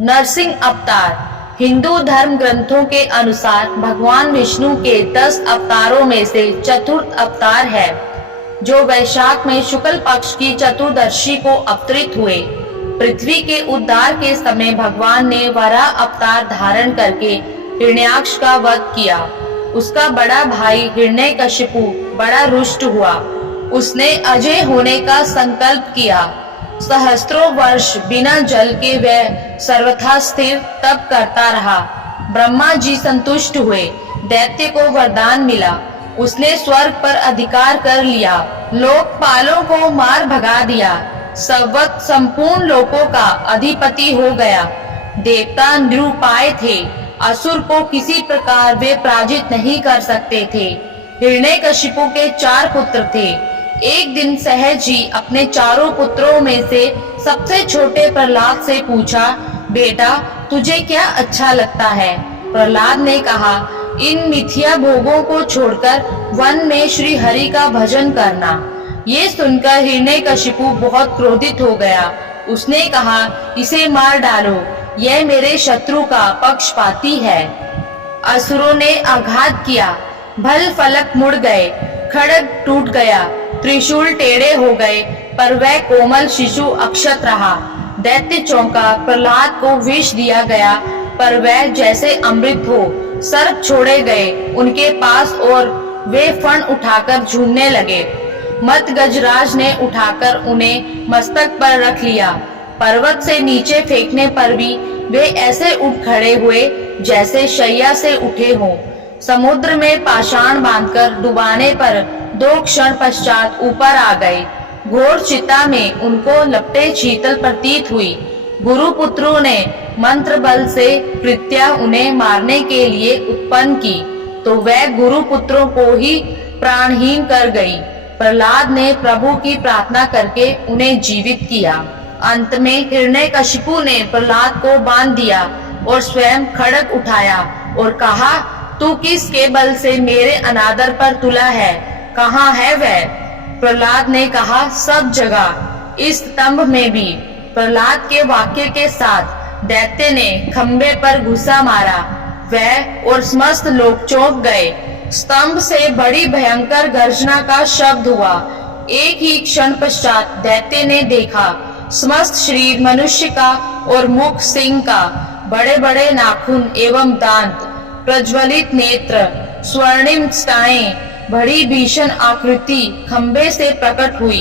नरसिंह अवतार हिंदू धर्म ग्रंथों के अनुसार भगवान विष्णु के 10 अवतारों में से चतुर्थ अवतार है, जो वैशाख में शुक्ल पक्ष की चतुर्दशी को अवतरित हुए। पृथ्वी के उद्धार के समय भगवान ने वराह अवतार धारण करके हिरण्याक्ष का वध किया। उसका बड़ा भाई हिरण्यकशिपु बड़ा रुष्ट हुआ। उसने अजय होने का संकल्प किया। सहस्त्रों वर्ष बिना जल के वह सर्वथा स्थिर तप करता रहा। ब्रह्मा जी संतुष्ट हुए। दैत्य को वरदान मिला। उसने स्वर्ग पर अधिकार कर लिया, लोकपालों को मार भगा दिया, सर्वत संपूर्ण लोकों का अधिपति हो गया। देवता निरुपाय थे, असुर को किसी प्रकार वे पराजित नहीं कर सकते थे। हिरण्यकशिपु के 4 पुत्र थे। एक दिन सहज जी अपने चारों पुत्रों में से सबसे छोटे प्रहलाद से पूछा, बेटा तुझे क्या अच्छा लगता है? प्रहलाद ने कहा, इन मिथ्या भोगों को छोड़कर वन में श्री हरि का भजन करना। ये सुनकर हिरण्यकशिपु बहुत क्रोधित हो गया। उसने कहा, इसे मार डालो, यह मेरे शत्रु का पक्षपाती है। असुरों ने आघात किया, भल फलक मुड़ गए, खड्ग टूट गया, त्रिशूल टेढ़े हो गए, पर वह कोमल शिशु अक्षत रहा। दैत्य चौंका। प्रहलाद को विष दिया गया, पर वह जैसे अमृत हो। सर्प छोड़े गए उनके पास और वे फण उठाकर झूमने लगे। मत गजराज ने उठाकर उन्हें मस्तक पर रख लिया। पर्वत से नीचे फेंकने पर भी वे ऐसे उठ खड़े हुए जैसे शैया से उठे हों। समुद्र में पाषाण बांधकर डुबाने पर 2 क्षण पश्चात ऊपर आ गए। घोर चिता में उनको लपटे शीतल प्रतीत हुई। गुरुपुत्रों ने मंत्र बल से कृत्या उन्हें मारने के लिए उत्पन्न की, तो वह गुरुपुत्रों को ही प्राणहीन कर गई। प्रहलाद ने प्रभु की प्रार्थना करके उन्हें जीवित किया। अंत में हिरण्यकशिपु ने प्रहलाद को बांध दिया और स्वयं खड्ग उठाया और कहा, तू किसके बल से मेरे अनादर पर तुला है? कहाँ है वह? प्रहलाद ने कहा, सब जगह, इस स्तंभ में भी। प्रहलाद के वाक्य के साथ दैत्य ने खंबे पर घुसा मारा। वह और समस्त लोग चौंक गए। स्तंभ से बड़ी भयंकर गर्जना का शब्द हुआ। एक ही क्षण पश्चात दैत्य ने देखा, समस्त शरीर मनुष्य का और मुख सिंह का, बड़े बड़े नाखून एवं दांत, प्रज्वलित नेत्र, स्वर्णिम स्टाएं, बड़ी भीषण आकृति खंबे से प्रकट हुई।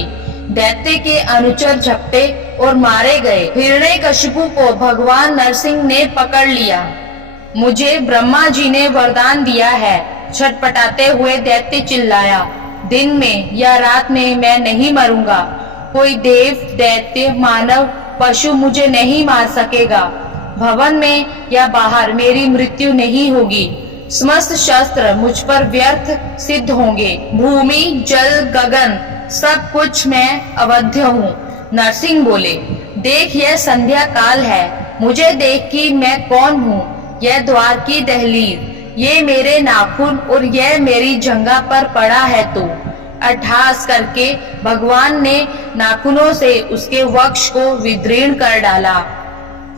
दैत्य के अनुचर झपटे और मारे गए। हिरण्यकशिपु को भगवान नरसिंह ने पकड़ लिया। मुझे ब्रह्मा जी ने वरदान दिया है, छटपटाते हुए दैत्य चिल्लाया, दिन में या रात में मैं नहीं मरूंगा। कोई देव, दैत्य, मानव, पशु मुझे नहीं मार सकेगा। भवन में या बाहर मेरी मृत्यु नहीं होगी। समस्त शस्त्र मुझ पर व्यर्थ सिद्ध होंगे। भूमि, जल, गगन, सब कुछ मैं अवध्य हूँ। नरसिंह बोले, देख यह संध्या काल है, मुझे देख कि मैं कौन हूँ। यह द्वार की दहलीज, ये मेरे नाखून और यह मेरी जंघा पर पड़ा है। तो अट्टहास करके भगवान ने नाखूनों से उसके वक्ष को विदीर्ण कर डाला।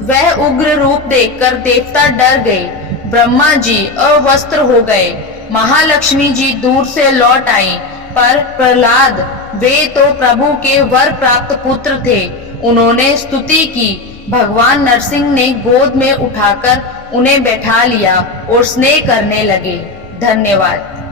वह उग्र रूप देखकर देवता डर गए। ब्रह्मा जी अवस्त्र हो गए। महालक्ष्मी जी दूर से लौट आई, पर प्रहलाद, वे तो प्रभु के वर प्राप्त पुत्र थे, उन्होंने स्तुति की। भगवान नरसिंह ने गोद में उठाकर उन्हें बैठा लिया और स्नेह करने लगे। धन्यवाद।